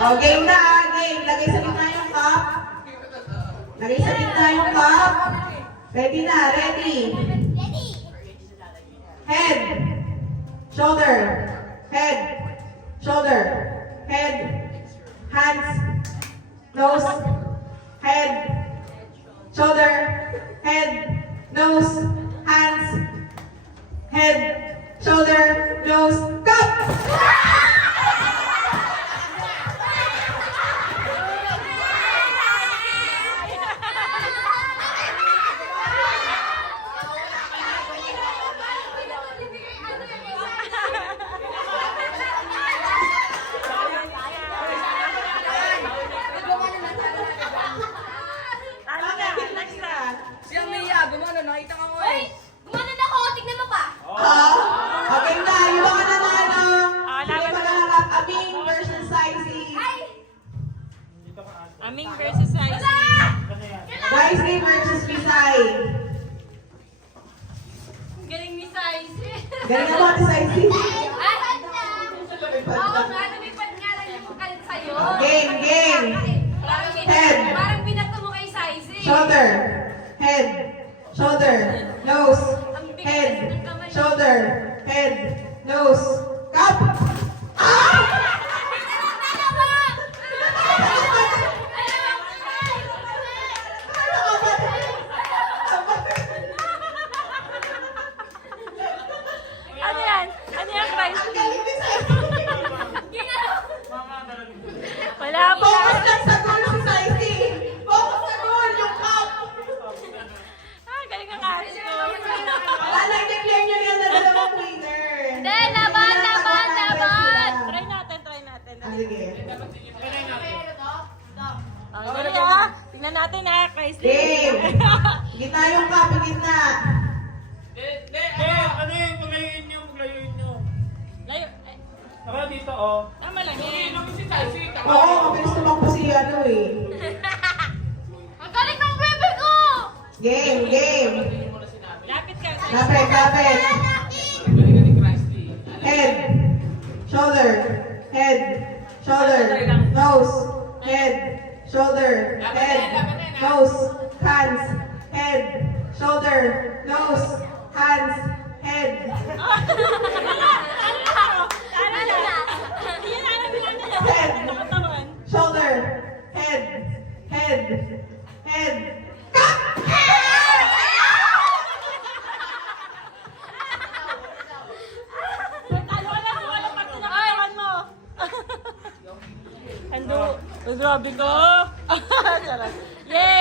O, game na. Game. Lagay sa gitna yung cup. Lagay sa gitna yung cup. Ready na. Ready. Head. Shoulder. Head. Shoulder. Head. Hands. Nose. Head. Shoulder. Head. Nose. Hands. Head. Shoulder. Nose. Cup! Siya Mia, gumano, nakita ka ko eh. Gumana na ako, tignan mo pa. Okay na. Yung mga nanalo. Sige maghaharap. Aming versus Saisi. Aming versus Saisi. Saisi versus Pisay. Galing ni Saisi. Galing ako ati Saisi. Oo nga, lumipad nga lang yung kalit sa'yo. Game, game. Head. Parang binato mo kay Saisi. Shoulder. Head. Shoulder. Nose. Head. Shoulder. Head. Nose. Cup! Ano yan? Ano yan, Christ? Wala pa. Focus lang sa goal si Saisi. Focus sa goal, yung cup. Ah, galing ang aris ko. Alam niya, clear niya yan na dalawang winner. Hindi, laban, laban, laban. Try natin, try natin. Sige. Oh, dali ah. Tingnan natin ah, Christ. Game. Gitna yung cup, gitna. Ano yun? Paglayuin nyo, paglayuin nyo. Layo. Ako dito, oh. Tama lang yan. Oo, mabilis tumakbo si ano eh. Ang galing ng bebe ko! Game, game. Lapit ka. Lapit, lapit. Head. Shoulder. Head. Shoulder. Nose. Head. Shoulder. Head. Nose. Hands. Head. Shoulder. Nose. Hands. Head. Head. Shoulder. Head. Head. Head. Hando. Grabe ko. Yay!